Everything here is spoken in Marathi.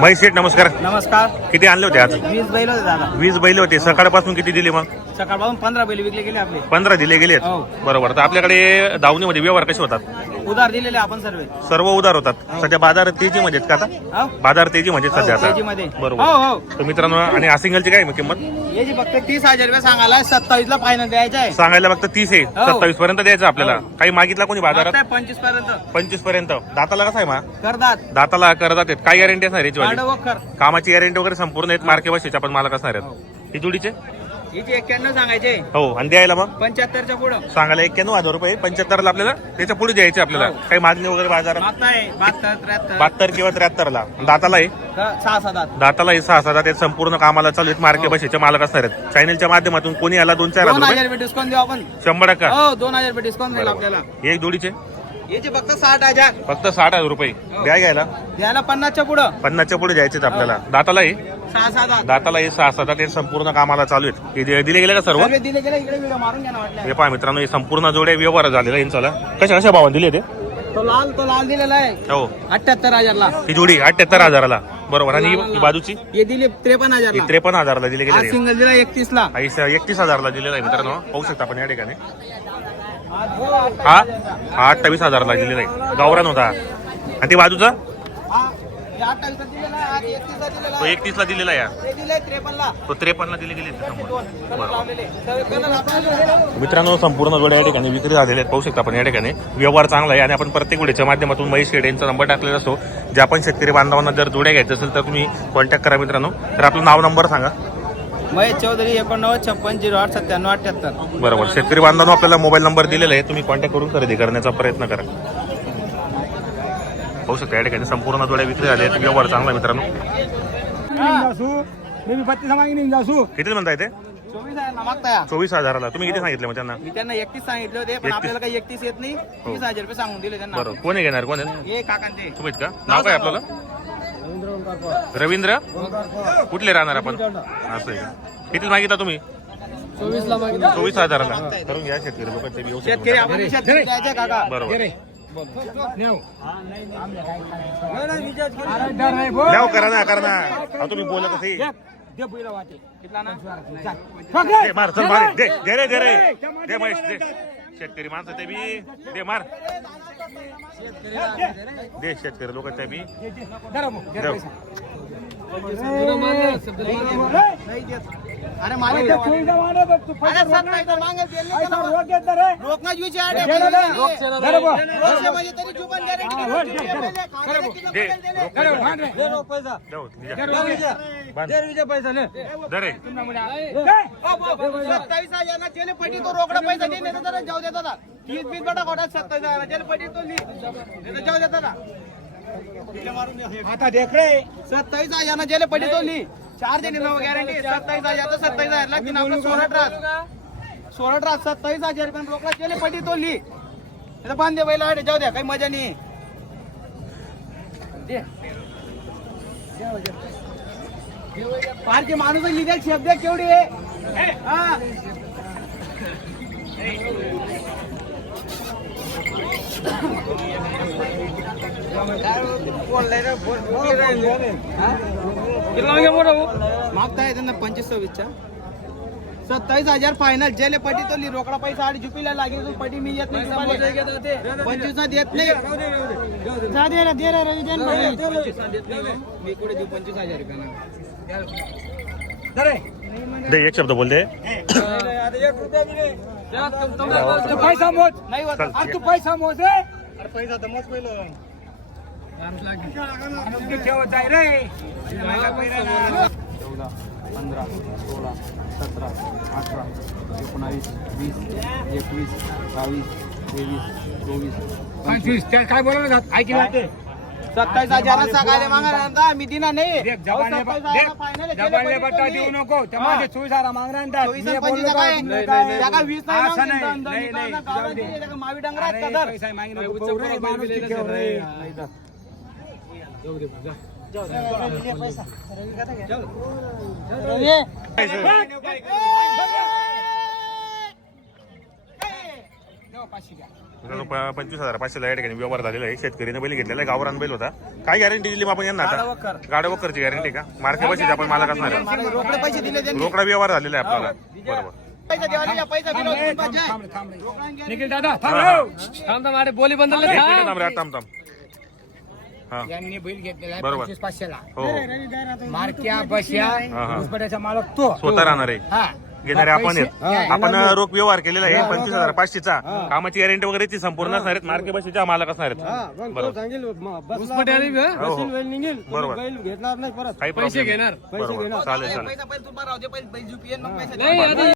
महेश शेठ नमस्कार. नमस्कार. किती आणले होते आज? वीस बैल होते दादा. वीस बैल होते. सकाळपासून किती दिले मग? सकाळपासून पंधरा बैल विकले गेले आपले. पंधरा दिले गेलेत? हो. बरोबर. तर आपल्याकडे दावणीमध्ये व्यवहार कसे होतात? उधार दिलेले आपण सर्व. सर्व उदार होतात. सध्या बाजार तेजी मध्ये का आता? हो. बाजार तेजी मध्ये आहेत सध्या. आता. हो बरोबर. हो तर मित्रांनो आणि आ सिंगलची काय किंमत? याची फक्त तीस हजार रुपये सांगायला सत्तावीस ला फायनल द्यायचा आहे. सांगायला फक्त तीस आहे. हो. सत्तावीस पर्यंत द्यायचं आपल्याला. काही मागितला कोणी बाजारात? पंचवीसपर्यंत. पंचवीसपर्यंत. दाताला कसा आहे मा? करतात. दाताला करतात आहेत. काय गॅरंटी असणार याची कामाची गॅरंटी वगैरे संपूर्ण आहेत. मार्के बसेच्या पण मालक असणार आहेत. ही जोडीचे? एक्क्याण्णव सांगायचे. हो आणि द्यायला मग? पंच्याहत्तरच्या पुढं. सांगायला एक्क्याण्णव हजार रुपये. पंच्याहत्तरला आपल्याला त्याच्या पुढे द्यायचे आपल्याला. हो. काही मागणी वगैरे बाजारात? मागता आहे बहात्तर त्र्याहत्तर. बहात्तर किंवा त्र्याहत्तरला. दाताला आहे स- सहा सात दाताला सहा ते संपूर्ण कामाला चालू आहेत. मार्के बसेचे मालक असणार आहेत. चॅनलच्या माध्यमातून कोणी आला दोन चार दोन हजार हजार रुपये रुपये डिस्काउंट देऊ आपण. शंभर टक्का. हो दोन हजार रुपये डिस्काउंट देईल आपल्याला. बरोबर. एक जोडीचे? याचे फक्त साठ हजार फक्त साठ हजार रुपये. द्या घ्यायला. द्यायला पन्नासच्या पुढं. पन्नासच्या पुढे आहेत आपल्याला. दाताला आहे सहा सात हजार दाताला हे सहा सात ते संपूर्ण कामाला चालू आहेत. हे दि- दिले गेले का सर्व? सर्व दिले गेले इकडे व्हिडिओ मारून घ्या ना हे पहा मित्रांनो हे संपूर्ण जोडे व्यवहार झालेला यांचा कशा कशा भावाने दिले ते? तो लाल तो लाल दिलेला आहे. हो. अठ्याहत्तर हजारला. ही जोडी अठ्याहत्तर हजाराला. बरोबर. आणि ही- ही बाजूची? हे दिले त्रेपन्न ही हजारला त्रेपन्न हजारला दिले आज गेले सिंगल दिला एकतीस ला एकतीस हजारला दिलेला आहे मित्रांनो. पाहू शकता आपण या ठिकाणी. हा? हा अठ्ठावीस हजारला दिलेला आहे. गावरान होता. आणि ते बाजूचा? तो एकतीस ला दिलेला आहे. या. तो त्रेपन्नला दिले गेले मित्रांनो संपूर्ण जोड्या या ठिकाणी विक्री झालेले आहेत. पाहू शकता आपण या ठिकाणी. व्यवहार चांगला आहे आणि आपण प्रत्येक वेळेच्या माध्यमातून महेश शेड यांचा नंबर टाकलेला असतो. जे आपण शेतकरी बांधवांना जर जोड्या घ्यायचं असेल तर तुम्ही कॉन्टॅक्ट करा मित्रांनो. तर आपलं नाव नंबर सांगा. महेश चौधरी एकोणनव्वद छप्पन झिरो आठ सत्त्याण्णव अठ्याहत्तर. बरोबर. शेतकरी बांधवांनो आपल्याला मोबाईल नंबर दिलेला आहे. तुम्ही कॉन्टॅक्ट करून खरेदी करण्याचा प्रयत्न करा. पाहू शकता या ठिकाणी संपूर्ण जोड्या विक्री आहेत. व्यवहार चांगला आहे मित्रांनो. किती म्हणताय ते? चोवीस हजार मागताय. चोवीस हजाराला. तुम्ही किती सांगितले मग त्यांना? मी त्यांना एकतीस सांगितले होते पण 31. आपल्याला काही एकतीस येत नाही. वीस हजार रुपये सांगून दिले त्यांना. बरोबर. कोण घेणार? कोण आहे? हे काकां ते तुम्ही आहेत का? नाव काय आपल्याला? रवींद्र? कुठले राहणार आपण? असं आहे का? किती मागितला तुम्ही? चोवीस हजाराला करून घ्या शेतकरी लोकांचे बरोबर. करा ना करा ना. अहो, तुम्ही ना? दे मार चल मार. दे दे रे. दे रे दे महेश दे. शेतकरी माणसं ते बी. दे मार. दे शेतकरी लोकांच्या. अरे म्हणजे दे. दे रे सत्तावीस हजारला जेले पटी तो रोकडा पैसा दे जाऊ ना. तीस बीस बटा हजार. जेले पटी तो ली जाऊ देता ना. आता देख रे. सत्तावीस हजारला जेले पटी तो ली चार नऊ गॅरंटी सत्तावीस हजार तर सत्तावीस हजार. लागतील आपलं सोळा ट्रास सोळा ट्रास सत्तावीस हजार रुपये रोकडा जेले पटी तो ली बांधे बैला जाऊ द्या काही मजा नाही. दे. पारची माणूस लिगल शब्द केवढी? आहे हा. मागताय त्यांना पंचवीस सव्वीसच्या. सत्तावीस हजार फायनल जेले पटी तो ली रोकडा पैसा आडी जुपीला लागेल तो पटी मी येत नाही पंचवीस ना देत नाही. जा दे रे, दे रे, रवी, दे ना भाई. मी कुठे देऊ पंचवीस हजार रुपयानं दे एक शब्द बोल दे तू पैसा मोज नाही होत तू पैसा मोज रे? ठेवत चौदा पंधरा सोळा सतरा अठरा एकोणावीस वीस एकवीस बावीस तेवीस चोवीस पंचवीस त्याला काय बोलावलं जात ऐकलं सत्तावीस हजार सांगायला मागा मी दिना नाही बट्टा देऊ नको त्यामध्ये चोवीस हजार मागणार ना चोवीस मी आणि पंचवीस हजार पाचशेला या ठिकाणी व्यवहार झालेला आहे शेतकरीने बैल घेतलेला आहे गावरान बैल होता काय गॅरंटी दिली मग आपण यांना आता गाड्या वक्करची गॅरंटी का मार्के बशीचे आपण मालक असणार रोकडे पैसे दिले त्यांनी रोकडा व्यवहार झालेला आहे आपल्याला बरोबर पैसा द्यावा पैसा दिला होता तुमचा जय. थांब थांब निखिल दादा थांब रे. थांब थांब अरे बोली बंद एक मिनिट थांब रे, थांब थांब हा यांनी बैल घेतलेला आहे बरोबर. पंचवीस पाचशेला हो हो मारक्या बश्या हा, हा. घुसपट्याचा मालक तो स्वतः राहणार आहे हा घेणारे आपण आहेत हा, आपण रोख व्यवहार केलेला आहे पंचवीस हजार पाचशेचा कामाची गॅरंटी वगैरे ती संपूर्ण असणार आहेत मार्के बशीच्या मालक असणार आहेत बरोबर हो, हो. बरोबर घेतणार नाही परत काही पैसे घेणार बरोबर चालेल चालेल पैसा पहिले तुम्हाला राहू दे पहिले पैसे UPN मग पैसा द्या.